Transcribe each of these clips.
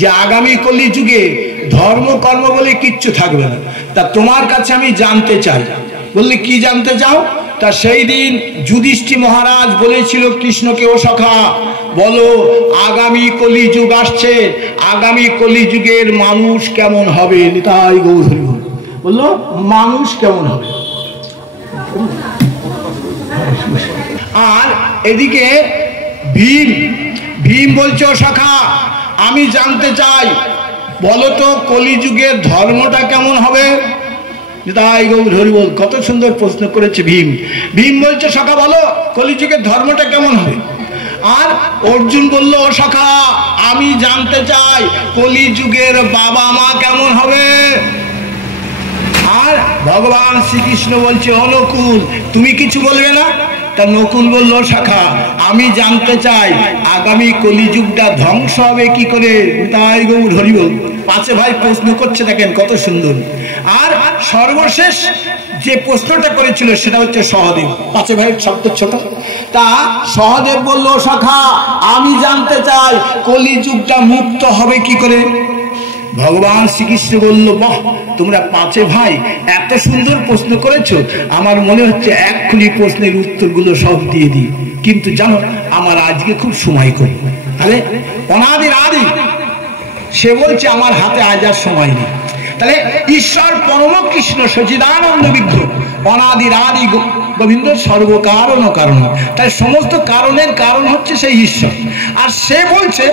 যে আগামী কলি যুগে ধর্ম কর্ম বলে কিচ্ছু থাকবে না। তা তোমার কাছে আমি জানতে চাই। বললে কি জানতে চাও? তা সেই দিন যুধিষ্ঠির মহারাজ বলেছিল কৃষ্ণকে, ও সখা বলো আগামী কলি যুগ আসছে, আগামী কলি যুগের মানুষ কেমন হবে? তাই গৌর হরি বললো মানুষ কেমন হবে। আর এদিকে ভীম বলছে, ও সখা আমি জানতে চাই, বলো তো কলিযুগের ধর্মটা কেমন হবে? তাই গৌর হরি বল। কত সুন্দর প্রশ্ন করেছে ভীম বলছে, সখা বলো কলিযুগের ধর্মটা কেমন হবে? আর অর্জুন বলল, ও সখা আমি জানতে চাই কলিযুগের বাবা মা কেমন হবে? আর ভগবান শ্রীকৃষ্ণ বলছে, ও নকুল তুমি কিছু বলবে না? তা নকুল বলল, সখা আমি জানতে চাই আগামী কলিযুগটা ধ্বংস হবে কি করে? তাই গৌর হরি বল। পাঁচে ভাই প্রশ্ন করছে, দেখেন কত সুন্দর। আর সর্বশেষ যে প্রশ্নটা করেছিল সেটা হচ্ছে সহদেব। পাঁচে ভাইয়ের শব্দ ছোট। তা সহদেব বলল, সখা আমি জানতে চাই কলিযুগটা মুক্ত হবে কি করে? ভগবান শ্রীকৃষ্ণ বলল, বাহ তোমরা পাঁচে ভাই এত সুন্দর প্রশ্ন করেছো, আমার মনে হচ্ছে এক্ষুনি প্রশ্নের উত্তরগুলো সব দিয়ে দিই, কিন্তু জানো আমার আজকে খুব সময় করি। তাহলে অনাদির আদি সে বলছে আমার হাতে আজ আর সময় নেই। তাহলে ঈশ্বর পরম কৃষ্ণ সচিদানন্দ বিগ্রহ অনাদির আদি গোবিন্দ সর্বকারণ কারণ। তাই সমস্ত কারণের কারণ হচ্ছে সেই ঈশ্বর। আর সে বলছে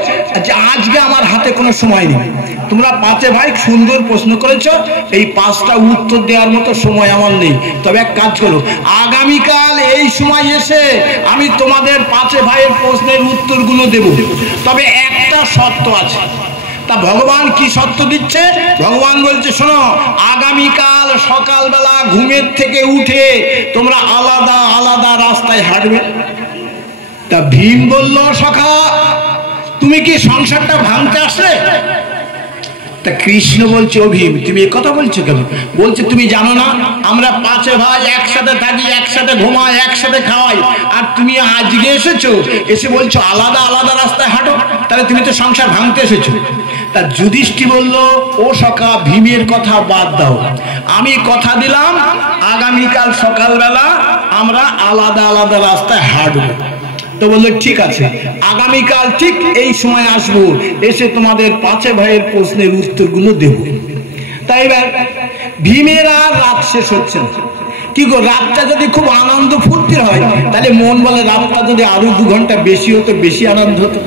যে আজকে আমার হাতে কোনো সময় নেই। তোমরা পাঁচে ভাই সুন্দর প্রশ্ন করেছো, এই পাঁচটা উত্তর দেওয়ার মতো সময় আমার নেই। তবে এক কাজ করো, আগামীকাল এই সময় এসে আমি তোমাদের পাঁচে ভাইয়ের প্রশ্নের উত্তরগুলো দেব। তবে একটা শর্ত আছে। তা ভগবান কি শর্ত দিচ্ছে? ভগবান বলছে, শোনো আগামীকাল সকালবেলা ঘুমের থেকে উঠে তোমরা আলাদা আলাদা রাস্তায় হাঁটবে। তা ভীম বলল, সখা তুমি কি সংসারটা ভাঙতে আসলে? তা কৃষ্ণ বলছে, ও ভীম তুমি এ কথা বলছো কেন? বলছে তুমি জানো না আমরা পাঁচে ভাই একসাথে থাকি, একসাথে ঘুমাই, একসাথে খাওয়াই, আর তুমি আজকে এসেছো এসে বলছো আলাদা আলাদা রাস্তায় হাঁটো, তাহলে তুমি তো সংসার ভাঙতে এসেছো। তা যুধিষ্ঠির বলল, ও সখা ভীমের কথা বাদ দাও, আমি কথা দিলাম আগামীকাল সকালবেলা আমরা আলাদা আলাদা রাস্তায় হাঁটবো। তো বললো ঠিক আছে, আগামীকাল ঠিক এই সময় আসবো, এসে তোমাদের পাঁচে ভাইয়ের প্রশ্নের উত্তরগুলো দেব। তাই এবার ভীমের আর রাত শেষ হচ্ছে না। কি গো, রাতটা যদি খুব আনন্দ ফুর্তির হয় তাহলে মন বলে রাতটা যদি আরো 2 ঘন্টা বেশি হতো, বেশি আনন্দ হতো।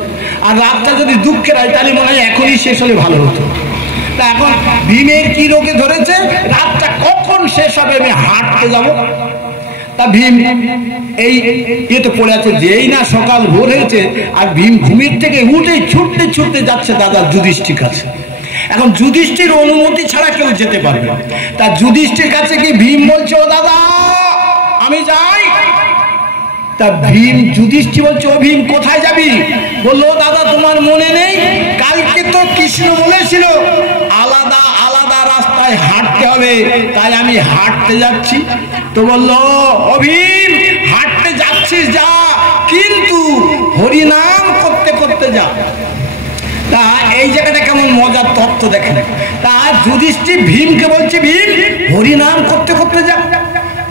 আর রাতটা যদি দুঃখের হয় তাহলে মনে হয় এখনই শেষ হলে ভালো হতো। তা এখন ভীমের কি রোগে ধরেছে, রাতটা কখন শেষ হবে আমি হাঁটতে যাবো। তা ভীম এই ইয়েতে পড়ে আছে, যেই না সকাল ভোর হয়েছে আর ভীম ঘুমের থেকে উঠে ছুটতে ছুটতে যাচ্ছে দাদা যুধিষ্ঠির কাছে। এখন যুধিষ্ঠির অনুমতি ছাড়া কেউ যেতে পারবে না। তা যুধিষ্ঠির কাছে কি ভীম বলছে, ও দাদা আমি যাই। তা ভীম যুধিষ্ঠির বলছে, ও ভীম কোথায় যাবি? বললো, দাদা তোমার মনে নেই কালকে তো কৃষ্ণ বলেছিল আলাদা আলাদা রাস্তায় হাঁটতে হবে, তাই আমি হাঁটতে যাচ্ছি। তো বললো, ও ভীম হাঁটতে যাচ্ছিস যা, কিন্তু হরিনাম করতে করতে যা। তা এই জায়গাটা কেমন মজার তত্ত্ব দেখেন। তা যুধিষ্ঠির ভীমকে বলছে, ভীম হরিনাম করতে করতে যা।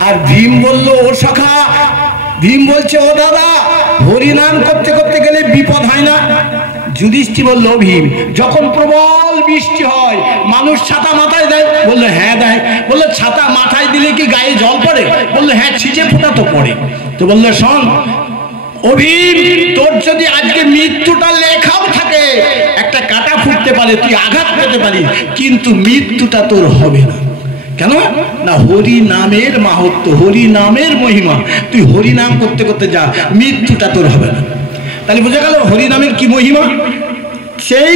আর ভীম বলল, ও সখা, ভীম বলছে, ও দাদা হরিনাম করতে করতে গেলে বিপদ হয় না? যুধিষ্ঠির বলল, ভীম যখন প্রবল বৃষ্টি হয় মানুষ ছাতা মাথায় দেয়? বললো, হ্যাঁ দেয়। বললো, ছাতা মাথায় দিলে কি গায়ে জল পড়ে? বললো, হ্যাঁ ছিটে ফোঁটা তো পড়ে। তো বললো, শোন ও ভীম, তোর যদি আজকে মৃত্যুটা লেখাও থাকে, একটা কাঁটা ফুটতে পারে, তুই আঘাত পেতে পারিস, কিন্তু মৃত্যুটা তোর হবে না। কেন না? হরি নামের মাহাত্ম্য, হরি নামের মহিমা। তুই হরি নাম করতে করতে যা, মৃত্যুটা তোর হবে না। তাহলে বোঝা গেল হরি নামের কি মহিমা। সেই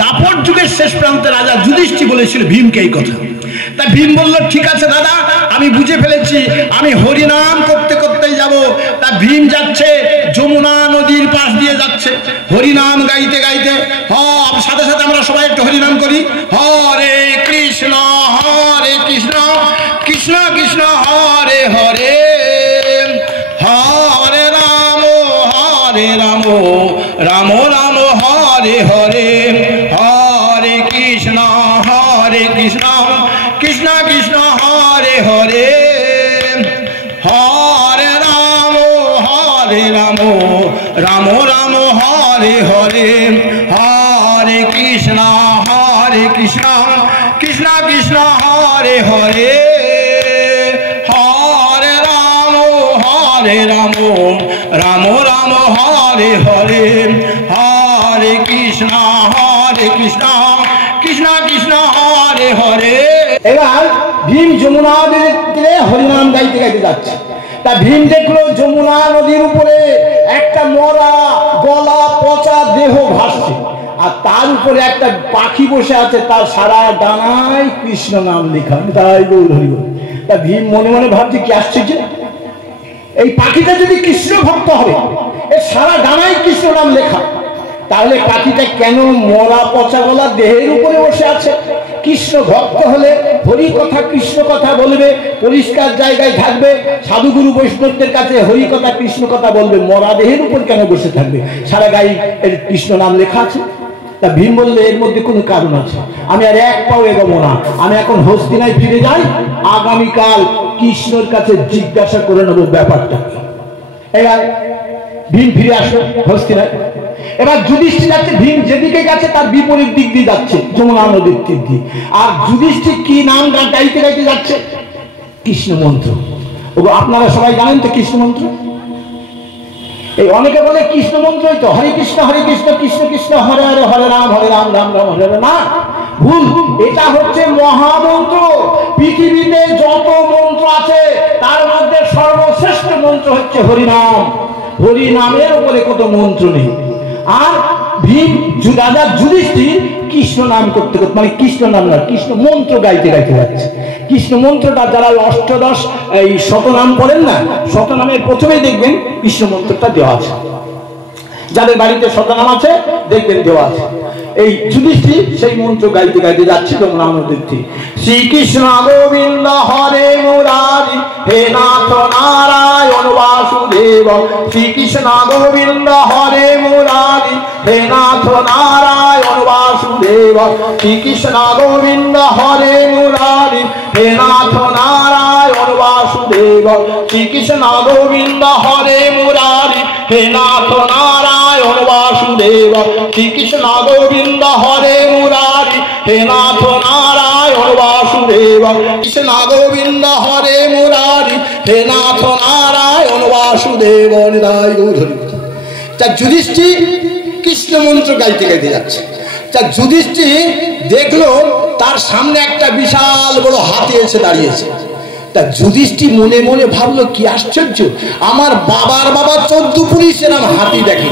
দাপর যুগের শেষ প্রান্তে রাজা যুধিষ্ঠির বলেছিল ভীমকে এই কথা। তা ভীম বলল, ঠিক আছে দাদা আমি বুঝে ফেলেছি, আমি হরিনাম করতে করতে যাব। তা ভীম যাচ্ছে যমুনা নদীর পাশ দিয়ে যাচ্ছে, হরিনাম গাইতে গাইতে। সাথে সাথে আমরা সবাই একটু হরিনাম করি, হরে কৃষ্ণ কৃষ্ণ কৃষ্ণ হরে হরে, হরে রাম রাম রাম হরে হরে, কৃষ্ণ কৃষ্ণ হরে হরে হরে রাম রাম রাম হরে হরে হরে কৃষ্ণ কৃষ্ণ কৃষ্ণ হরে হরে হরে রাম রাম রাম হরে হরে হরে কৃষ্ণ কৃষ্ণ কৃষ্ণ হরে হরে। এবার ভীম যমুনা নদীর তীরে হরিনাম গাইতে গাইতে যাচ্ছে। তা ভীম দেখলো যমুনা নদীর উপরে একটা মরা গলা পচা দেহ ভাসছে, আর তার উপরে একটা পাখি বসে আছে, তার সারা ডানায় কৃষ্ণ নাম লেখা। তাই গৌর হরি বল। তা ভীম মনে মনে ভাবছে কি আশ্চর্য, এই পাখিটা যদি কৃষ্ণ ভক্ত হবে, এর সারা ডানায় কৃষ্ণ নাম লেখা, তাহলে পাখিটা কেন মরা পচা গলা দেহের উপরে বসে আছে? কৃষ্ণ ভক্ত হলে হরি কথা কৃষ্ণ কথা বলবে, পরিষ্কার জায়গায় থাকবে, সাধুগুরু বৈষ্ণবদের কাছে হরি কথা কৃষ্ণ কথা বলবে, মরা দেহের উপর কেন বসে থাকবে? সারা গায়ে এর কৃষ্ণ নাম লেখা আছে। তা ভীম বললে এর মধ্যে কোনো কারণ আছে, আমি আর এক পাও এগোবো না, আমি এখন হস্তিনায় ফিরে যাই, আগামীকাল কৃষ্ণর কাছে জিজ্ঞাসা করে নেবো ব্যাপারটা। এবার ভীম ফিরে আসলো হস্তিনায়। এবার যুধিষ্ঠির যাচ্ছে, ভীম যেদিকে গেছে তার বিপরীত দিক দিয়ে যাচ্ছে, যমুনা নদীর তীর দিয়ে। আর যুধিষ্ঠির কি নাম গাইতে গাইতে যাচ্ছে? কৃষ্ণ মন্ত্র। ওগো আপনারা সবাই জানেন তো কৃষ্ণ মন্ত্র? এই অনেকে বলে কৃষ্ণ মন্ত্রই তো, হরে কৃষ্ণ কৃষ্ণ কৃষ্ণ হরে হরে হরে রাম রাম রাম হরে হরে। না, ভুল। এটা হচ্ছে মহামন্ত্র। পৃথিবীতে যত মন্ত্র আছে তার মধ্যে সর্বশ্রেষ্ঠ মন্ত্র হচ্ছে হরিনাম। হরিনামের উপরে কত মন্ত্র নেই। আর ভীম রাজা যুধিষ্ঠির কৃষ্ণ নাম করতে করতে, মানে কৃষ্ণ নাম না, কৃষ্ণ মন্ত্র গাইতে গাইতে যাচ্ছে। কৃষ্ণ মন্ত্রটা যারা অষ্টাদশ এই শতনাম পড়েন না, শতনামের প্রথমেই দেখবেন কৃষ্ণ মন্ত্রটা দেওয়া আছে। যাদের বাড়িতে শতনাম আছে দেখবেন দেওয়া আছে। এই যুধিষ্ঠির সেই মন্ত্র গাইতে গাইতে যাচ্ছে যমুনা নদীর তীরে। শ্রীকৃষ্ণ গোবিন্দ হরে মুরারি হে নাথ নারায়ণ বাসুদেব। শ্রীকৃষ্ণ গোবিন্দ হরে মুরারি হে নাথ নারায়ণ বাসুদেব। শ্রীকৃষ্ণ গোবিন্দ হরে মুরারি হে নাথ নারায়ণ বাসুদেব। শ্রীকৃষ্ণ গোবিন্দ হরে মুরারি হে নাথ নারায়ণ বাসুদেব। শ্রীকৃষ্ণ গোবিন্দ হরে মুরারি হে নাথ নারায়ণ বাসুদেব। কৃষ্ণ গোবিন্দ হরে মুরারি হে নাথ নারায়ণ বাসুদেব। তা যুধিষ্ঠির কৃষ্ণ মন্ত্র গাইতে গাইতে যাচ্ছে। তা যুধিষ্ঠির দেখলো তার সামনে একটা বিশাল বড় হাতি এসে দাঁড়িয়েছে। তা যুধিষ্ঠির মনে মনে ভাবলো কি আশ্চর্য, আমার বাবার বাবা 14 পুরুষ এরকম হাতি দেখে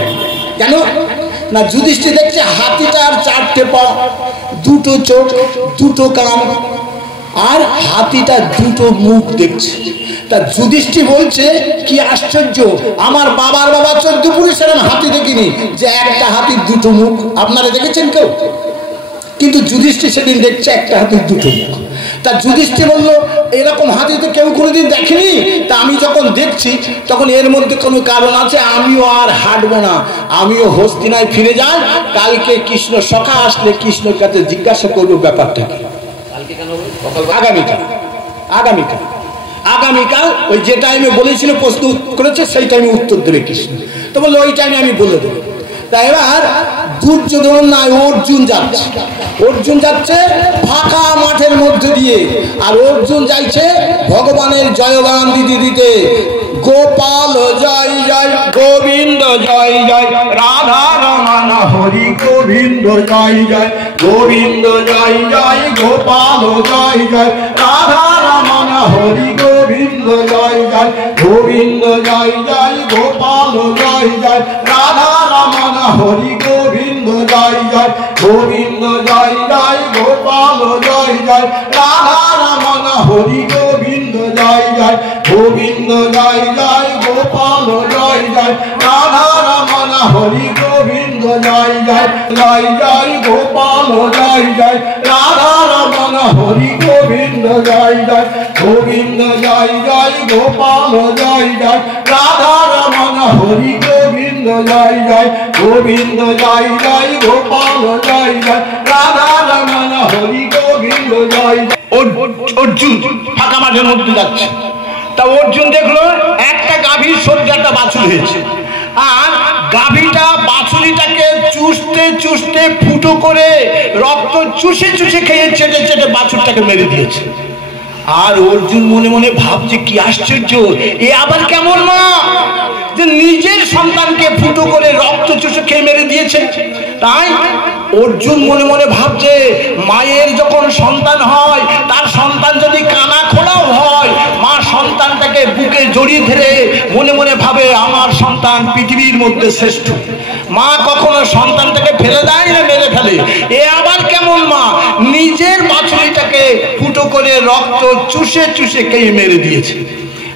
কেন না? যুধিষ্ঠির দেখছে হাতিটার 4টে পা, 2টো চোখ, 2টো কান, আর হাতিটা 2টো মুখ দেখছে। তা যুধিষ্ঠির বলছে কি আশ্চর্য, আমার বাবার বাবা 14 পুরুষ এরকম হাতি দেখিনি, যে একটা হাতির 2টো মুখ। আপনারা দেখেছেন কেউ? কিন্তু যুধিষ্ঠির সেদিন দেখছে একটা হাতির 2টো মুখ। তা যুধিষ্ঠির বললো এরকম হাতি তো কেউ কোনোদিন দেখেনি, তা আমি যখন দেখছি তখন এর মধ্যে কোনো কারণ আছে, আমিও আর হাঁটবো না, আমিও হস্তিনায় ফিরে যাই, কালকে কৃষ্ণ সখা আসলে কৃষ্ণর কাছে জিজ্ঞাসা করবো ব্যাপারটা। আগামীকাল ওই যে টাইমে বলেছিল প্রশ্ন করেছে সেই টাইমে উত্তর দেবে কৃষ্ণ। তো বললো ওই টাইমে আমি বলে দেবো। তা এবার দুর্যোধন নাই অর্জুন যাচ্ছে ফাঁকা মাঠের মধ্যে দিয়ে, আর অর্জুন যাইছে ভগবানের জয়গান দিতে দিতে। গোপাল জয় জয় গোবিন্দ জয় জয় রাধা রমণ হরি গোবিন্দ জয় জয় গোবিন্দ জয় জয় গোপাল জয় জয় রাধা রমণ হরি গোবিন্দ জয় জয় গোবিন্দ জয় জয় গোপাল জয় জয় রাধা রমণ হরি গোবিন্দ জয় জয় গোবিন্দ জয় জয় গোপাল জয় জয় রাধা রমণ হরি গোবিন্দ জয় জয় গোবিন্দ জয় জয় গোপাল জয় জয় রাধা রমণ হরি গোবিন্দ জয় জয় জয় জয় গোপাল জয় জয় রাধা রমণ হরি গোবিন্দ জয় জয় গোবিন্দ জয় জয় গোপাল জয় জয় রাধা রমণ হরি গোবিন্দ জয় জয় গোবিন্দ জয় জয় গোপাল জয় জয় রাধা রমণ হরি গোবিন্দ জয় জয়। অর্জুন ফাঁকা মাঠের মধ্যে যাচ্ছে। তা অর্জুন দেখলো একটা গাভীর সঙ্গে একটা বাছুর হয়েছে, আর গাভীটা বাছুরিটাকে চুষতে চুষতে ফুটো করে রক্ত চুষে চুষে খেয়ে চেটে চেটে বাছুরটাকে মেরে দিয়েছে। আর অর্জুন মনে মনে ভাবছে কি আশ্চর্য, এ আবার কেমন মা যে নিজের সন্তানকে ফুটো করে রক্ত চুষে খেয়ে মেরে দিয়েছে। তাই অর্জুন মনে মনে ভাবছে মায়ের যখন সন্তান হয়, তার সন্তান যদি কানা খোলাও হয়, মা সন্তানটাকে বুকে জড়িয়ে ধরে মনে মনে ভাবে আমার সন্তান পৃথিবীর মধ্যে শ্রেষ্ঠ। মা কখনো সন্তানটাকে ফেলে দেয় না, মেরে ফেলে। এ আবার কেমন মা নিজের বাছুরিটাকে ফুটো করে রক্ত চুষে চুষে খেয়ে মেরে দিয়েছে।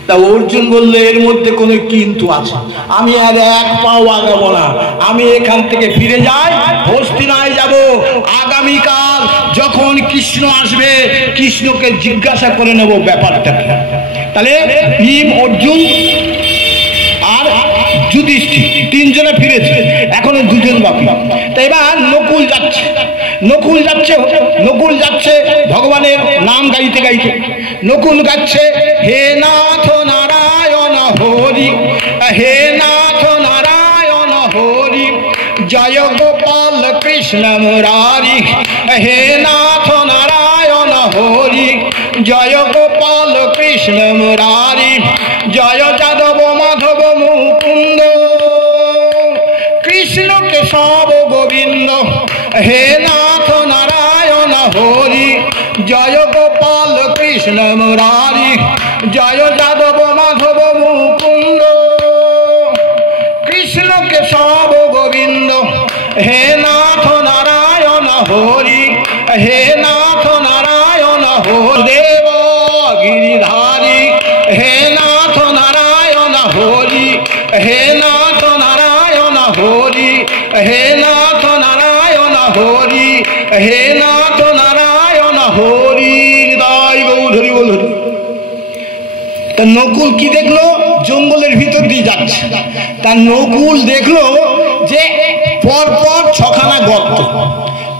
তা অর্জুন বললে এর মধ্যে কোনো কিন্তু আছে, আমি আর এক পাও আগাবো না, আমি এখান থেকে ফিরে যাই, হস্তিনায় যাব। আগামীকাল যখন কৃষ্ণ আসবে, কৃষ্ণকে জিজ্ঞাসা করে নেব ব্যাপারটা। তাহলে ভীম, অর্জুন আর যুধিষ্ঠির তিনজনে ফিরেছে, এখনো দুজন বাকি। তা এবার নকুল যাচ্ছে ভগবানের নাম গাইতে গাইতে। নকুল গাচ্ছে হে নাথ নারায়ণ হরি, হে নাথ নারায়ণ হরি, জয় গোপাল কৃষ্ণ মুরারি, হে নাথ নারায়ণ হরি, জয় গোপাল কৃষ্ণ মুরারি, জয় যাদব মাধব মুকুন্দ, কৃষ্ণ কেশব গোবিন্দ, হে নাথ নারায়ণ হরি, জয় গোপাল কৃষ্ণ মুরারি, জয় যাদব মাধব মুকুন্দ, কৃষ্ণ কেশব গোবিন্দ, হে নাথ নারায়ণ হরি, হে নাথ নারায়ণ হরি, দেব গিরিধারী, হে নাথ নারায়ণ হরি, হে নাথ নারায়ণ হরি, হে নাথ নারায়ণ হরি, হে নাথ নারায়ণ হরি, হৃদয় গৌর হরি বল। তা নকুল কি দেখলো? জঙ্গলের ভিতর দিয়ে যাচ্ছে। তা নকুল দেখলো যে পরপর ছখানা গর্ত,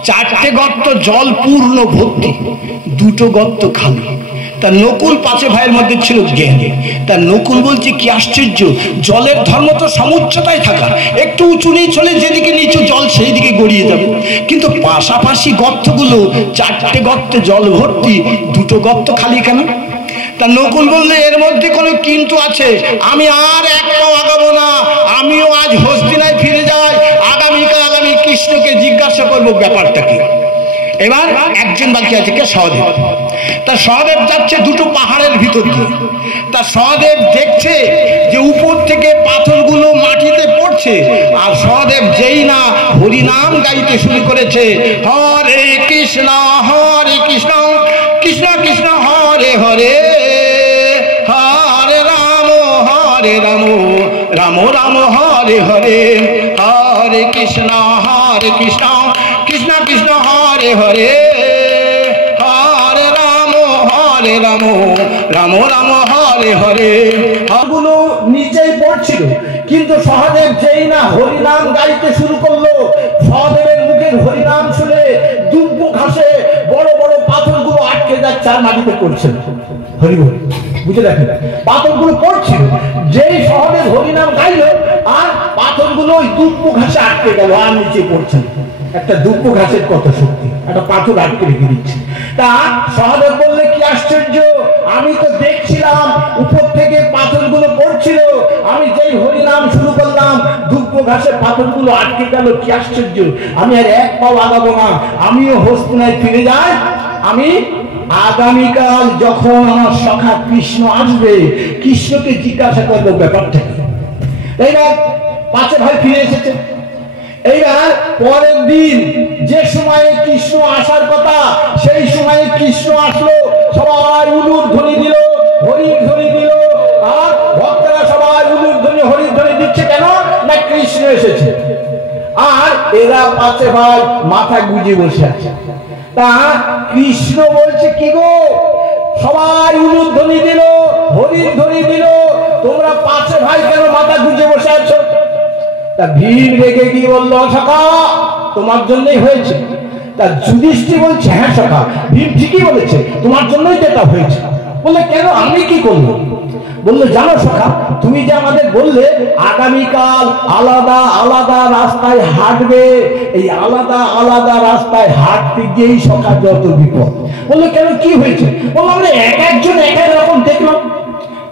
চারটে গর্ত জল পূর্ণ ভর্তি, দুটো গর্ত খালি। তা নকুল পাঁচে ভাইয়ের মধ্যে ছিল জ্ঞান। তা নকুল বলছে কি আশ্চর্য, জলের ধর্ম তো সমুচ্চতায় থাকা, একটু উঁচু নিচ হলে যেদিকে নিচু জল সেই দিকে গড়িয়ে যাবে, কিন্তু পাশাপাশি গর্তগুলো চারটে গর্তে জল ভর্তি, দুটো গর্ত খালি কেন? তা নকুল বললে এর মধ্যে কোনো কিন্তু আছে, আমি আর এক পাও আগাবো না, আমিও আজ হস্তিনায় ফিরে যাই, আগামীকাল আমি কৃষ্ণকে জিজ্ঞাসা করবো ব্যাপারটা কি। এবার একজন বাকি আছে, কে? সহদেব। তা সহদেব যাচ্ছে দুটো পাহাড়ের ভিতর দিয়ে। তা সহদেব দেখছে যে উপর থেকে পাথরগুলো মাটিতে পড়ছে, আর সহদেব যেই না হরিনাম গাইতে শুরু করেছে, হরে কৃষ্ণ কৃষ্ণ কৃষ্ণ হরে হরে, হরে রাম রাম রাম হরে হরে, হরে কৃষ্ণ কৃষ্ণ কৃষ্ণ হরে হরে, হরে রাম রাম রাম হরে হরে। গুলো নিচেই পড়ছিল, কিন্তু সহদেব যেই না হরিনাম গাইতে শুরু করলো, সহদেবের মুখের হরিনাম শুনে দুব্ব ঘাসে বড় বড় পাথরগুলো আটকে যাচ্ছে আর মাটিতে পড়ছে। হরি হরি বুঝে দেখেন, পাথরগুলো পড়ছিল, যেই সহদেব হরিনাম গাইল আর পাথরগুলো ওই দুব্ব ঘাসে আটকে গেল আর নিচে পড়ছে। একটা দুব্ব ঘাসের কত শক্তি, একটা পাথর আটকে রেখে দিচ্ছে। তা সহদেব বললে কি আশ্চর্য, আমি তো দেখছিলাম উপর থেকে পাথরগুলো পড়ছিল, আমি যেই হরিনাম শুরু করলাম দুব্ব ঘাসের পাথরগুলো আটকে গেল, কি আশ্চর্য, আমি আর এক পাও আগাবো না, আমিও হস্তিনায় ফিরে যাই, আমি আগামীকাল যখন আমার সখা কৃষ্ণ আসবে, কৃষ্ণকে জিজ্ঞাসা করবো ব্যাপারটা। এইবার পাঁচে ভাই ফিরে এসেছে। এইবার পরের দিন যে সময়ে কৃষ্ণ আসার কথা, সেই সময়ে কৃষ্ণ আসলো, সবাই উলুর ধ্বনি দিল, হরির ধ্বনি দিল, আর ভক্তরা সবাই উলুর ধ্বনি হরির ধ্বনি দিচ্ছে। কেন না কৃষ্ণ এসেছে। আর এরা পাঁচে ভাই মাথা গুজে বসে আছে। তা কৃষ্ণ বলছে কি গো, সবাই উলুর ধ্বনি দিল, হরির ধ্বনি দিল, তোমরা পাঁচে ভাই কেন মাথা গুজে বসে আছো? তা ভীম রেগে গিয়ে বললো, সখা তোমার জন্যই হয়েছে, তা যুধিষ্ঠির বলছে, হ্যাঁ সখা, ভীম ঠিকই বলেছে, তোমার জন্যই যেটা হয়েছে। বললে কেন, আমি কি করবো? বললো, জানো সখা, তুমি যে আমাদের বললে আগামীকাল আলাদা আলাদা রাস্তায় হাঁটবে, এই আলাদা আলাদা রাস্তায় হাঁটতে গিয়েই সখা যত বিপদ। বললো কেন, কি হয়েছে? বললো, আমরা এক একজন এক এক রকম দেখলাম।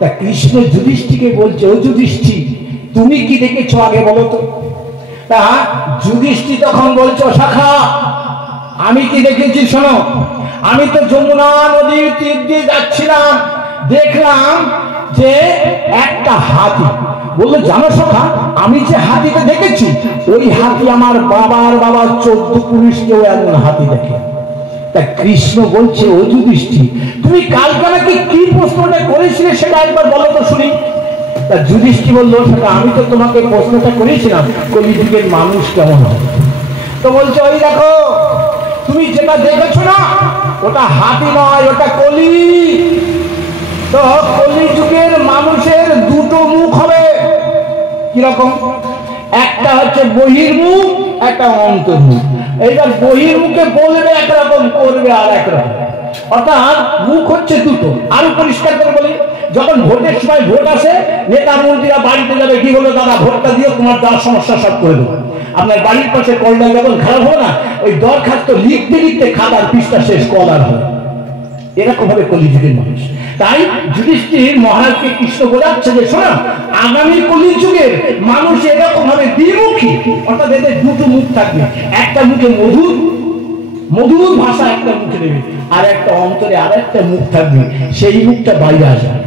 তা কৃষ্ণ যুধিষ্ঠিরকে বলছে, ও যুধিষ্ঠির, তুমি কি দেখেছো আগে বলো তো? তা যুধিষ্ঠির তখন বলছো, সখা আমি কি দেখেছি শোনো, আমি তো যমুনা নদীর তীর দিয়ে যাচ্ছিলাম, দেখলাম যে একটা হাতি। বললো, জানো সখা, আমি যে হাতিটা দেখেছি, ওই হাতি আমার বাবার বাবা 14 পুরুষকেও এমন হাতি দেখে। তা কৃষ্ণ বলছে, ও যুধিষ্ঠির, তুমি কালকে নাকি কি প্রশ্নটা করেছিলে সেটা একবার বলো তো শুনি। তা যুধিষ্ঠির বললো, সখা আমি তো তোমাকে প্রশ্নটা করেছিলাম, কলিযুগের মানুষ কেমন হবে। তো বলছে, ওই দেখো, তুমি যেটা দেখেছো না, ওটা হাতি নয়, ওটা কলি। তো কলিযুগের মানুষের দুটো মুখ হবে। কিরকম? একটা হচ্ছে বহির্মুখ, একটা অন্তর্মুখ। এইবার বহির্মুখে বলবে একরকম, করবে আর একরকম। অর্থাৎ মুখ হচ্ছে দুটো। আরো পরিষ্কার করে বলি, যখন ভোটের সময় ভোট আসে, নেতা মন্ত্রীরা বাড়িতে যাবে, কি বলো দাদা ভোটটা দিও, তোমার যার সমস্যা সব করে দেবো। আপনার বাড়ির পাশে কলটা যখন খারাপ হবে না, ওই দরখাস্ত লিখতে লিখতে খাতার পৃষ্ঠা শেষ, কল আর হবে। এরকম ভাবে কলিযুগের মানুষ। তাই যুধিষ্ঠির মহারাজকে কৃষ্ণ বোঝাচ্ছে যে শোনো, আগামী কলিযুগের মানুষ এরকম ভাবে দ্বিমুখী, অর্থাৎ এদের দুটো মুখ থাকবে। একটা মুখে মধুর মধুর ভাষা একটা মুখে দেবে, আর একটা অন্তরে আর একটা মুখ থাকবে, সেই মুখটা বাইরে আসবে।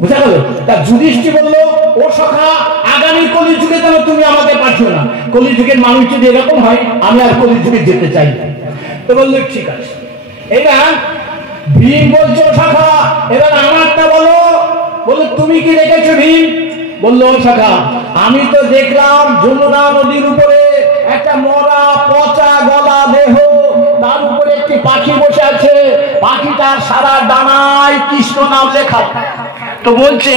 বুঝা গেল? তা যুধিষ্ঠির বললো, ও সখা, আগামী কলিযুগে যেন তুমি আমাকে পাঠিও না। কলিযুগের মানুষ যদি এরকম হয়, আমি আর কলিযুগে যেতে চাই না। তো বললো, ঠিক আছে। এবার ভীম বলছো, সখা এবার আমারটা বলো। বললো, তুমি কি দেখেছো ভীম? বললো, সখা আমি তো দেখলাম যমুনা নদীর উপরে একটা মরা পচা গলা দেহ, তার উপরে একটি পাখি বসে আছে, পাখিটার সারা ডানায় কৃষ্ণ নাম লেখা। তো বলছে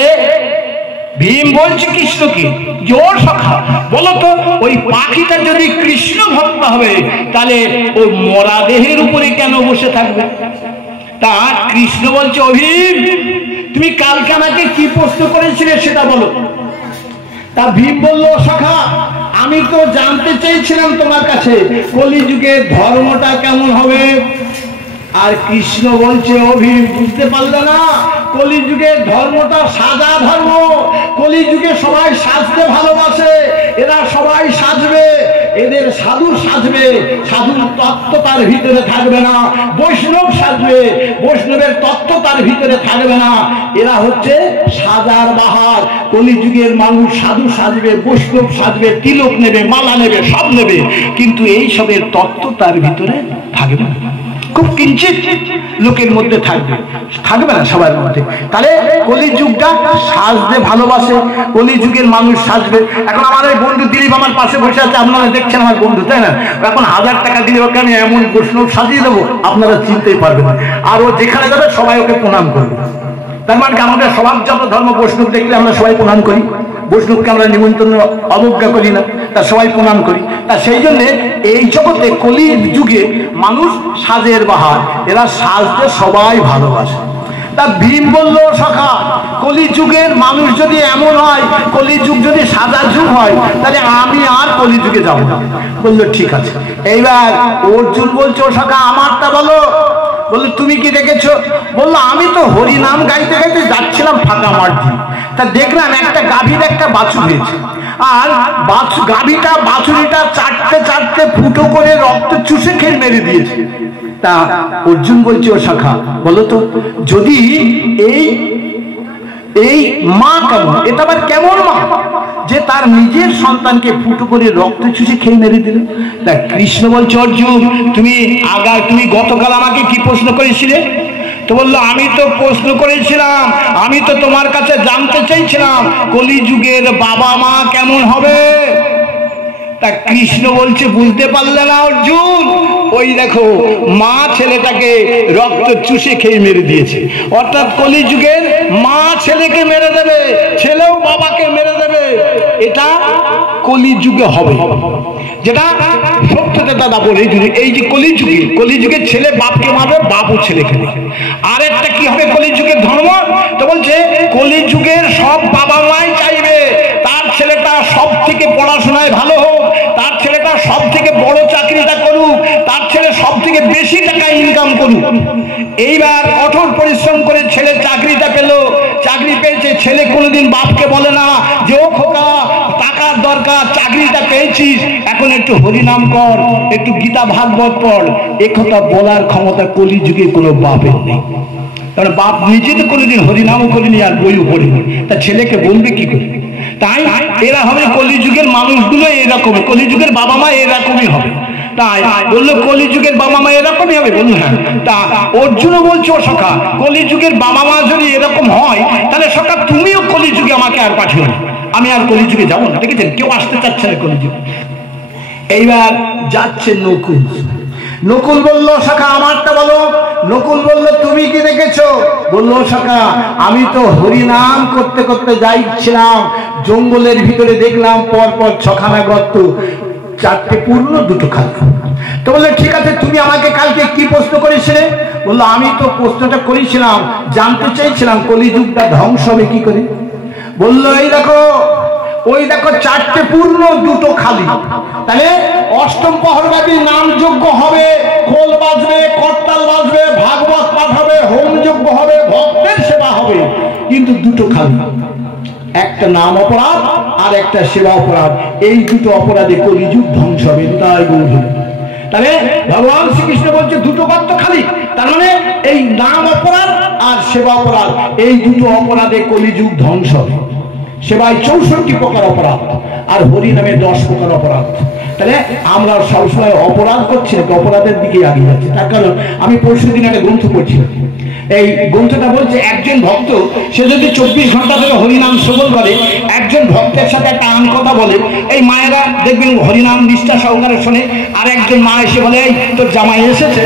ভীম বলছে কৃষ্ণকে, জোর সখা বলো তো, ওই পাখিটা যদি কৃষ্ণ ভক্ত হবে, তাহলে ওই মরা দেহের উপরে কেন বসে থাকবে? তা কৃষ্ণ বলছে, ভীম তুমি কালকে আমাকে কি প্রশ্ন করেছিলে সেটা বলো। তা ভীম বলল, সখা আমি তো জানতে চেয়েছিলাম তোমার কাছে কলিযুগের ধর্মটা কেমন হবে। আর কৃষ্ণ বলছে, ভীম বুঝতে পারলে না, কলিযুগের ধর্মটা সাজা ধর্ম। কলিযুগে সবাই সাজতে ভালোবাসে, এরা সবাই সাজবে, এদের সাধু সাজবে, সাধুর তত্ত্ব তার ভিতরে থাকবে না। বৈষ্ণব সাজবে, বৈষ্ণবের তত্ত্ব তার ভিতরে থাকবে না। এরা হচ্ছে সাজার বাহার। কলিযুগের মানুষ সাধু সাজবে, বৈষ্ণব সাজবে, তিলক নেবে, মালা নেবে, সব নেবে, কিন্তু এই সবের তত্ত্ব তার ভিতরে থাকবে না। খুব কিঞ্চিত লোকের মধ্যে থাকবে, থাকবে না সবার মধ্যে। তাহলে কলিযুগটা সাজতে ভালোবাসে, কলিযুগের মানুষ সাজবে। এখন আমার ওই বন্ধু দিলীপ আমার পাশে বসে আছে, আপনারা দেখছেন আমার বন্ধু, তাই না? এখন 1000 টাকা দিলে ওকে আমি এমন বৈষ্ণব সাজিয়ে দেবো, আপনারা চিনতেই পারবেন না। আর ও যেখানে যাবে সবাই ওকে প্রণাম করবে। তার মানে আমাদের স্বভাবজাত ধর্ম, বৈষ্ণব দেখলে আমরা সবাই প্রণাম করি, বৈষ্ণবকে আমরা নিমন্ত্রণ অবজ্ঞা করি না, তা সবাই প্রণাম করি। তা সেই জন্য এই জগতে কলি যুগে মানুষ সাজের বাহার, এরা সাজতে সবাই ভালোবাসে। তা ভীম বলল, সখা কলিযুগের মানুষ যদি এমন হয়, কলিযুগ যদি সাজা যুগ হয়, তাহলে আমি আর কলিযুগে যাব না। বললো, ঠিক আছে। এইবার অর্জুন বলছো, সখা আমারটা বলো। বললো, তুমি কি দেখেছো? বললো, আমি তো হরি নাম গাইতে গাইতে যাচ্ছিলাম ফাঁকা মাঠ দিয়ে, তা দেখলাম একটা গাভীর একটা বাছুর হয়েছে, আর গাভীটা বাছুরিটা চাটতে চাটতে ফুটো করে রক্ত চুষে খেয়ে মেরে দিয়েছে। তা অর্জুন বলছে, ও সখা বলো তো, যদি এই মা কেমন, এটা আবার কেমন মা যে তার নিজের সন্তানকে ফুটো করে রক্ত চুষে খেয়ে মেরে দিল? তা কৃষ্ণ বলছে, অর্জুন তুমি গতকাল আমাকে কি প্রশ্ন করেছিলে? তো বললো, আমি তো প্রশ্ন করেছিলাম, আমি তো তোমার কাছে জানতে চাইছিলাম কলিযুগের বাবা মা কেমন হবে। তা কৃষ্ণ বলছে, বুঝতে পারলে না অর্জুন? ওই দেখো, মা ছেলেটাকে রক্ত চুষে খেয়ে মেরে দিয়েছে। অর্থাৎ কলিযুগের মা ছেলেকে মেরে দেবে, ছেলেও বাবাকে মেরে দেবে, এটা কলিযুগে হবে। যেটা সত্যতে দাদা বলে এই যে কলিযুগের ছেলে বাপকে মারবে, বাপও ছেলেকে মারবে। আর একটা কি হবে কলিযুগের ধর্ম, তো বলছে কলিযুগের সব বাবা মাই চাইবে তার ছেলেটা সব থেকে পড়াশোনায় ভালো হোক, তার ছেলেটা সব থেকে বড় চাকরিটা করুক, তার ছেলে সব থেকে বেশি টাকা ইনকাম করুক। এইবার কঠোর পরিশ্রম করে ছেলে চাকরিটা পেল, চাকরি পেয়েছে, ছেলে কোনোদিন বাপকে বলে না যে ও খোকা টাকার দরকার, চাকরিটা পেয়েছিস এখন একটু হরিনাম কর, একটু গীতা ভাগবত পড়। একথা বলার ক্ষমতা কলিযুগে কোনো বাপের নেই, কারণ বাপ নিজে তো কোনোদিন হরিনামও করিনি আর বইও পড়েনি, তা ছেলেকে বলবে কি করে? তাই এরা হবে কলিযুগের মানুষগুলো এরকম, কলিযুগের বাবা মা এরকমই হবে। তাই বললো কলিযুগের বাবা মা এরকমই হবে, বললো হ্যাঁ। তা অর্জুনও বলছো সখা কলিযুগের বাবা মা যদি এরকম হয় তাহলে সখা তুমিও কলিযুগে আমাকে আর পাঠিও না, আমি আর কলিযুগে যাবো না। দেখেছেন কেউ আসতে চাচ্ছে না কলিযুগে। এইবার যাচ্ছে নকুল। নকুল বললো সখা আমারটা বলো। নকুল বললো তুমি কি দেখেছো? বললো সখা আমি তো হরিনাম করতে করতে যাইছিলাম, জঙ্গলের ভিতরে দেখলাম পরপর 6খানা গর্ত, 4টে পূর্ণ 2টো খালি। তো বললে ঠিক আছে তুমি আমাকে কালকে কি প্রশ্ন করেছিলে? বললো আমি তো প্রশ্নটা করেছিলাম, জানতে চাইছিলাম কলিযুগটা ধ্বংস হবে কি করে। বললো এই দেখো ওই দেখো 4টে পূর্ণ 2টো খালি, তাহলে অষ্টম প্রহরব্যাপী নাম যজ্ঞ হবে, খোল বাজবে, করতাল বাজবে, ভাগবত পাঠ হবে, হোম যজ্ঞ হবে, ভক্তের সেবা হবে, কিন্তু 2টো খালি, একটা নাম অপরাধ আর একটা সেবা অপরাধ। এই 2টো অপরাধে কলিযুগ ধ্বংস হবে। তাই বলছেন, তাহলে ভগবান শ্রীকৃষ্ণ বলছে 2টো গর্ত খালি, তার মানে এই নাম অপরাধ আর সেবা অপরাধ, এই 2টো অপরাধে কলিযুগ ধ্বংস হবে। সেবায় 64 প্রকার অপরাধ আর হরি নামে 10 প্রকার অপরাধ। তাহলে আমরা সবসময় অপরাধ করছি না, অপরাধের দিকে আগিয়ে যাচ্ছি। তার কারণ আমি পরশুদিন একটা গ্রন্থ পড়ছিলাম, এই গ্রন্থটা বলছে একজন ভক্ত সে যদি 24 ঘন্টা ধরে হরিনাম শ্রবণ করে, একজন ভক্তের সাথে একটা আন কথা বলে, এই মায়েরা দেখবেন হরিনাম নিষ্ঠা সহকারে শোনে, আর একজন মা এসে বলে এই তোর জামাই এসেছে,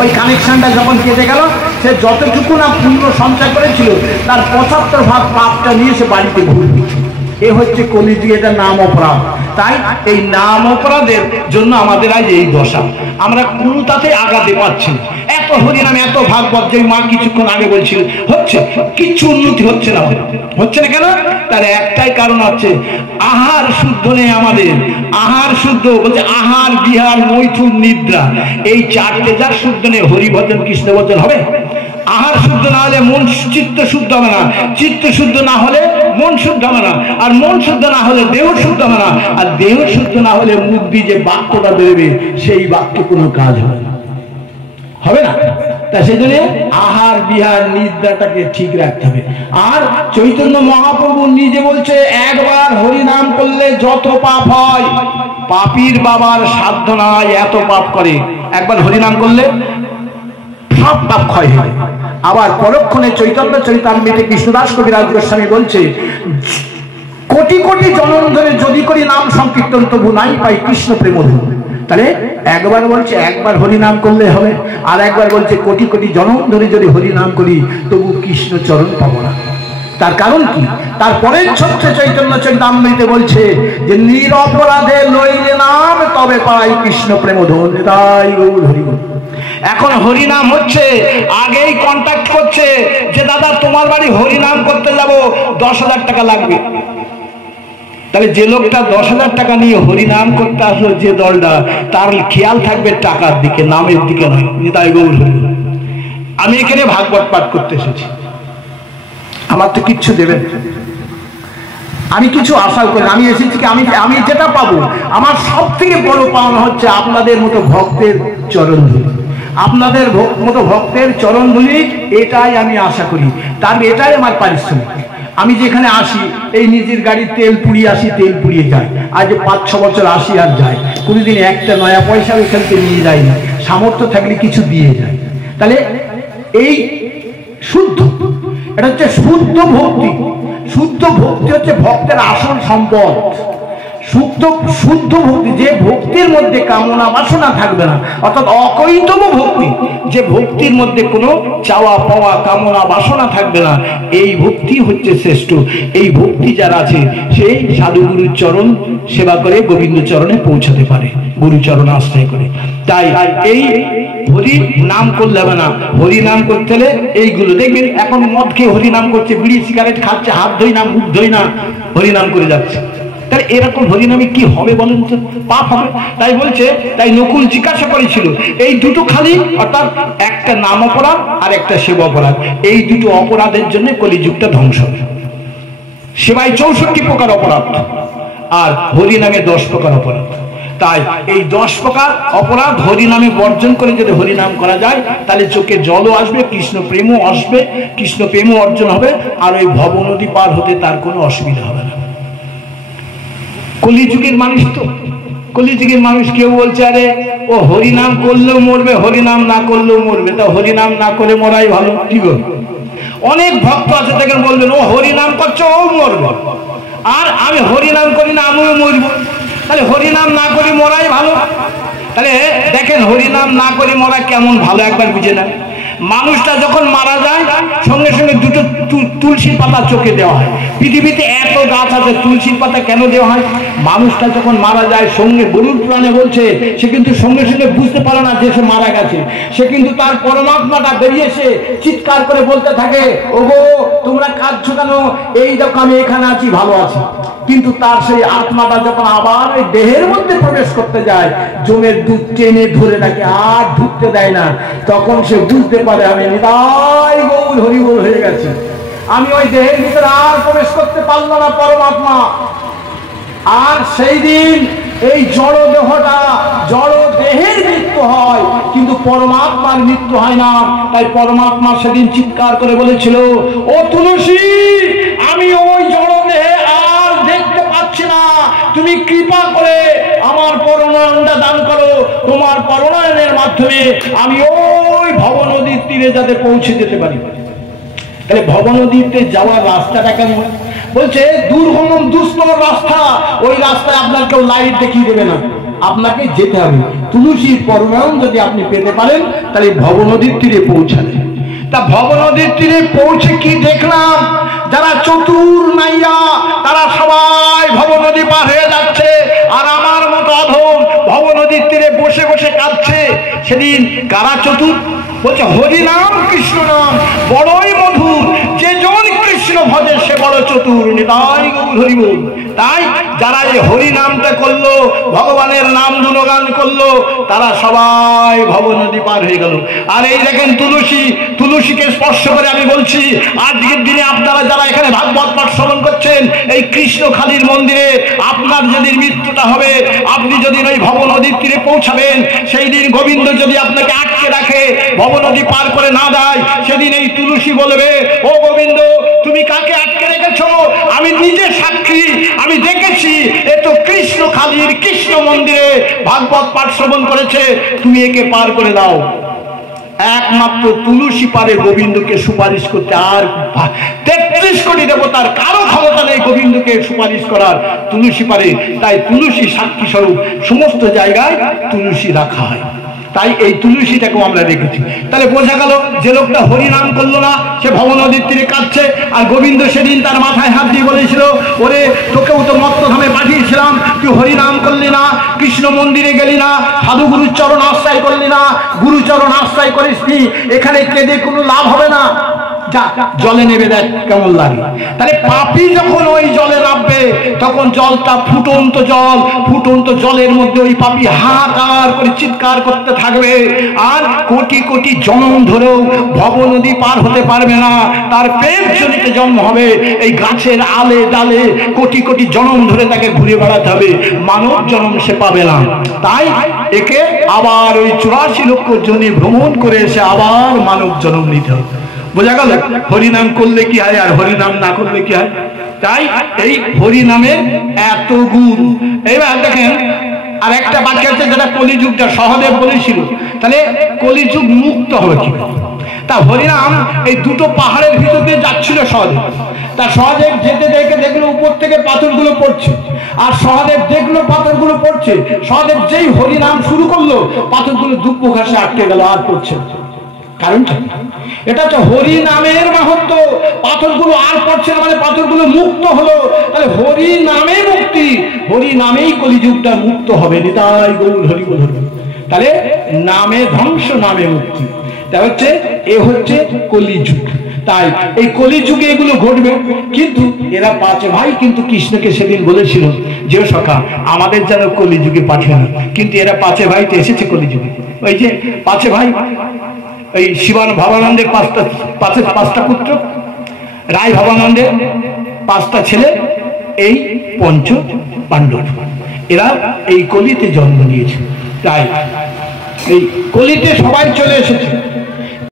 ওই কানেকশনটা যখন কেটে গেল, সে যতটুকু না পুণ্য সঞ্চয় করেছিল তার 75 ভাগ পাপটা নিয়ে সে বাড়িতে ঘুরবে। এ হচ্ছে কলিযুগে, এটা নাম অপরাধ। তাই এই নাম অপরাধের জন্য আমাদের আজ এই দশা, আমরা কোনো তাতে আগাতে পারছি না। এত হরিনাম এত ভাগবত, যে মা কিছুক্ষণ আগে বলছিল হচ্ছে, কিচ্ছু উন্নতি হচ্ছে না। হচ্ছে না কেন? তার একটাই কারণ আছে, আহার শুদ্ধ নেই আমাদের। আহার শুদ্ধ বলছে আহার বিহার মৈথুন নিদ্রা, এই 4টে যার শুদ্ধ নেই হরিভজন কৃষ্ণ ভজন হবে। আহার শুদ্ধ না হলে মন চিত্ত শুদ্ধ হবে না, চিত্ত শুদ্ধ না হলে মন শুদ্ধ হবে না, আর মন শুদ্ধ না হলে দেহ শুদ্ধ হবে না, আর দেহ শুদ্ধ না হলে মুখ দিয়ে যে বাক্যটা বেরোবে সেই বাক্যে কোনো কাজ হবে না, হবে না। তা সেই জন্য আহার বিহার নিদ্রাটাকে ঠিক রাখতে হবে। আর চৈতন্য মহাপ্রভু নিজে বলছে একবার হরিনাম করলে যত পাপ হয়, পাপীর বাবার সাধ্য নাই এত পাপ করে, একবার হরিনাম করলে সব পাপ ক্ষয় হয়। আবার পরক্ষণে চৈতন্য চরিতামৃতে কৃষ্ণদাস কবিরাজ গোস্বামী বলছে কোটি কোটি জনম ধরে যদি করি নাম সংকীর্তন তবু নাই পাই কৃষ্ণ প্রেম ধন। তাহলে একবার বলছে একবার হরিনাম করলে হবে, আর একবার বলছে কোটি কোটি জনম ধরে যদি হরিনাম করি তবু কৃষ্ণ চরণ পাবো না। তার কারণ কি? তারপরের ছত্রে চৈতন্য চরিতামৃতে বলছে যে নিরপরাধে লইলে নাম তবে পাই কৃষ্ণ প্রেম ধন। তাই গৌর হরি বল। এখন হরিনাম হচ্ছে, আগেই কন্ট্যাক্ট করছে যে দাদা তোমার বাড়ি হরিনাম করতে যাব 10,000 টাকা লাগবে। তাহলে যে লোকটা 10,000 টাকা নিয়ে হরিনাম করতে আসলো, যে দলটা, তার খেয়াল থাকবে টাকার দিকে, নামের দিকে নয়। তাই গৌর হরি বল। আমি এখানে ভাগবত পাঠ করতে এসেছি, আমার তো কিচ্ছু দেবেন, আমি কিছু আশা করি, আমি এসেছি কি আমি যেটা পাবো, আমার সব থেকে বড় পাওনা হচ্ছে আপনাদের মতো ভক্তের চরণ ধুলি, আপনাদের মতো ভক্তের চরণ ধুলি, এটাই আমি আশা করি। তার এটাই আমার পারিশ্রমিক। আমি যেখানে আসি এই নিজের গাড়ির তেল পুড়িয়ে আসি, তেল পুড়িয়ে যাই, আজ 5-6 বছর আসি আর যাই, কোনোদিন একটা নয়া পয়সা ওইখান থেকে নিয়ে যাই না, সামর্থ্য থাকলে কিছু দিয়ে যায়। তাহলে এই শুদ্ধ, এটা হচ্ছে শুদ্ধ ভক্তি। শুদ্ধ ভক্তি হচ্ছে ভক্তের আসল সম্পদ। শুদ্ধ শুদ্ধ ভক্তি, যে ভক্তির মধ্যে কামনা বাসনা থাকবে না, অর্থাৎ অকৈতব ভক্তি, যে ভক্তির মধ্যে কোনো চাওয়া পাওয়া কামনা বাসনা থাকবে না, এই ভক্তি হচ্ছে শ্রেষ্ঠ। এই ভক্তি যারা আছে সেই সাধু গুরুর চরণ সেবা করে গোবিন্দ চরণে পৌঁছাতে পারে, গুরুচরণ আশ্রয় করে। তাই এই হরি নাম করলে হবে না, হরি নাম করতে হলে এইগুলো দেখবেন। এখন মদ খেয়ে হরি নাম করছে, বিড়ি সিগারেট খাচ্ছে, হাত ধোই না মুখ ধোই না হরি নাম করে যাচ্ছে। তাহলে এরকম হরিনামে কি হবে বলেন তো? পাপ হবে। তাই বলছে, তাই নকুল জিজ্ঞাসা করেছিল এই দুটো খালি, অর্থাৎ একটা নাম অপরাধ আর একটা সেবা অপরাধ, এই দুটো অপরাধের জন্য কলিযুগটা ধ্বংস হবে। সেবায় 64 প্রকার অপরাধ আর হরিনামে 10 প্রকার অপরাধ। তাই এই 10 প্রকার অপরাধ হরিনামে বর্জন করে যদি হরিনাম করা যায়, তাহলে চোখে জলও আসবে, কৃষ্ণ প্রেমও আসবে, কৃষ্ণ প্রেমও অর্জন হবে, আর ওই ভব নদী পার হতে তার কোনো অসুবিধা হবে না। কলিযুগের মানুষ তো, কলিযুগের মানুষ কেউ বলছে আরে ও হরিনাম করলেও মরবে, হরিনাম না করলেও মরবে, তা হরিনাম না করে মরাই ভালো। কি গো, অনেক ভক্ত আছে দেখেন বলবেন ও হরিনাম করছে ও মরবে, আর আমি হরিনাম করি না আমিও মরব, তাহলে হরিনাম না করে মরাই ভালো। তাহলে দেখেন হরিনাম না করে মরা কেমন ভালো একবার বুঝে নেন। মানুষটা যখন মারা যায় সঙ্গে সঙ্গে দুটো তুলসীর পাতা চোখে দেওয়া হয়। পৃথিবীতে এত গাছ আছে, তুলসীর পাতা কেন দেওয়া হয়? মানুষটা যখন মারা যায় সঙ্গে গরুর পুরাণে বলছে সে কিন্তু সঙ্গে সঙ্গে বুঝতে পারে না যে সে মারা গেছে, সে কিন্তু তার পরমাত্মাটা বেরিয়ে এসে চিৎকার করে বলতে থাকে, ওগো তোমরা কাঁদছো কেন, এই দেখো আমি এখানে আছি, ভালো আছি। কিন্তু তার সেই আত্মাটা যখন আবার ওই দেহের মধ্যে প্রবেশ করতে যায়, জমের দুধ টেনে ধরে রাখে আর ঢুকতে দেয় না, তখন সে বুঝতে পারে আমি নিতাই গৌর হরিবোল হয়ে গেছে, আমি ওই দেহের ভিতরে আর প্রবেশ করতে পারলো না পরমাত্মা। আর সেই দিন এই জড় দেহটা, জড় দেহের মৃত্যু হয়, কিন্তু পরমাত্মার মৃত্যু হয় না। তাই পরমাত্মা সেদিন চিৎকার করে বলেছিল, ও তুলসী আমি ওই জড় দেহে আর দেখতে পাচ্ছি না, তুমি কৃপা করে আমার পরনয়নটা দান করো, তোমার পরনয়নের মাধ্যমে আমি ওই ভব নদীর তীরে যাতে পৌঁছে যেতে পারি। তাহলে ভব নদীতে যাওয়ার রাস্তাটা কেমন? বলছে দুর্গম দুস্তর রাস্তা, ওই রাস্তায় আপনার কেউ লাইট দেখিয়ে দেবে না, আপনাকে যেতে হবে। তুলসীর পরনয়ন যদি আপনি পেতে পারেন তাহলে ভব নদীর তীরে পৌঁছালে। তা ভব নদীর তীরে পৌঁছে কি দেখলাম, যারা চতুর নাইয়া তারা সবাই ভব নদী পার হয়ে যাচ্ছে, আর আমার মতো অধম ভব নদীর তীরে বসে বসে কাঁদছে। সেদিন কারা চতুর? বলছে হরিনাম কৃষ্ণ নাম বড়ই মধুর, যে জন কৃষ্ণ ভজে সে বড় চতুর, নিতাই গৌর হরি বল। তাই যারা এই হরি নামটা করলো, ভগবানের নাম গুণগান করলো, তারা সবাই ভব নদী পার হয়ে গেল। আর এই দেখেন তুলসী, তুলসীকে স্পর্শ করে আমি বলছি আজকের দিনে আপনারা যারা এখানে ভাগবত পাঠ শ্রবণ করছেন, এই কৃষ্ণখালীর মন্দিরে আপনার যেদিন মৃত্যুটা হবে, আপনি যদি ওই ভব নদীর তীরে পৌঁছাবেন, সেই দিন গোবিন্দ যদি আপনাকে আটকে রাখে, ভব নদী পার করে না দেয়, সেদিন এই তুলসী বলবে, ও গোবিন্দ তুমি কাকে আটকে রেখেছো? আমি নিজে সাক্ষী, আমি দেখেছি এ তো কৃষ্ণখালীর কৃষ্ণ মন্দিরে ভাগবত পাঠ শ্রবণ করেছে, তুমি একে পার করে দাও। একমাত্র তুলসী পারে গোবিন্দকে সুপারিশ করতে, আর 33 কোটি দেবতার কারো ক্ষমতা নেই গোবিন্দকে সুপারিশ করার, তুলসী পারে। তাই তুলসী সাক্ষী স্বরূপ সমস্ত জায়গায় তুলসী রাখা হয়। তাই এই তুলসীটাকেও আমরা রেখেছি। তাহলে বোঝা গেল যে লোকটা হরিনাম করলো না সে ভব নদীর তীরে কাঁদছে, আর গোবিন্দ সেদিন তার মাথায় হাত দিয়ে বলেছিল, ওরে তোকেও তো মত্তধামে পাঠিয়েছিলাম, তুই হরিনাম করলি না, কৃষ্ণ মন্দিরে গেলি না, সাধু গুরুর চরণ আশ্রয় করলি না, গুরুচরণ আশ্রয় করিসনি, এখানে কেঁদে কোনো লাভ হবে না, যা জলে নেবে দেখ কেমন লাগে। তাহলে পাপী যখন ওই জলে নামবে তখন জলটা ফুটন্ত জল, ফুটন্ত জলের মধ্যে ওই পাপী হাহাকার করে চিৎকার করতে থাকবে, আর কোটি কোটি জন্ম ধরেও ভব নদী পার হতে পারবে না, তার পেট জনিতে জন্ম হবে এই গাছের আলে ডালে, কোটি কোটি জন্ম ধরে তাকে ঘুরে বেড়াতে হবে, মানব জন্ম সে পাবে না। তাই একে আবার ওই 84 লক্ষ জনে ভ্রমণ করে এসে আবার মানব জন্ম নিতে হবে। বোঝা গেল হরিনাম করলে কি হয় আর হরিনাম না করলে কি হয়। তাই এই হরিনামের এত গুণ। এইবার দেখেন আর একটা বাক্য আছে যেটা কলিযুগটা সহদেব বলেছিল, তাহলে কলিযুগ মুক্ত হবে কি? তা হরিনাম এই দুটো পাহাড়ের ভিতর দিয়ে যাচ্ছিল সহদেব, তা সহদেব যেতে দেখে দেখলো উপর থেকে পাথরগুলো পড়ছে, আর সহদেব দেখলো পাথরগুলো পড়ছে, সহদেব যেই হরি নাম শুরু করলো পাথরগুলো দুব্ব ঘাসে আটকে গেল, আর পড়ছে। কারণটা এটা তো হরি নামের মাহাত্ম্য। পাথরগুলো আর পড়ছে না মানে পাথরগুলো মুক্ত হলো। তাহলে হরি নামে মুক্তি, হরি নামেই কলিযুগটা মুক্ত হবে। নিতাই গৌর হরি বল। তাহলে নামে ধ্বংস, নামে মুক্তি। তা হচ্ছে এ হচ্ছে কলিযুগ। তাই এই কলিযুগে এগুলো ঘটবে। কিন্তু এরা পাঁচ ভাই কিন্তু কৃষ্ণকে সেদিন বলেছিল যে সখা আমাদের যেন কলিযুগে পাঠিয়ে না, কিন্তু এরা পাঁচে ভাই তো এসেছে কলিযুগে। ওই যে পাঁচে ভাই, এই শিবান ভবানন্দের পাঁচটা পুত্র, রায় ভবানন্দের পাঁচটা ছেলে, এই পঞ্চ পাণ্ডব, এরা এই কলিতে জন্ম নিয়েছে। তাই এই কলিতে সবাই চলে এসেছে।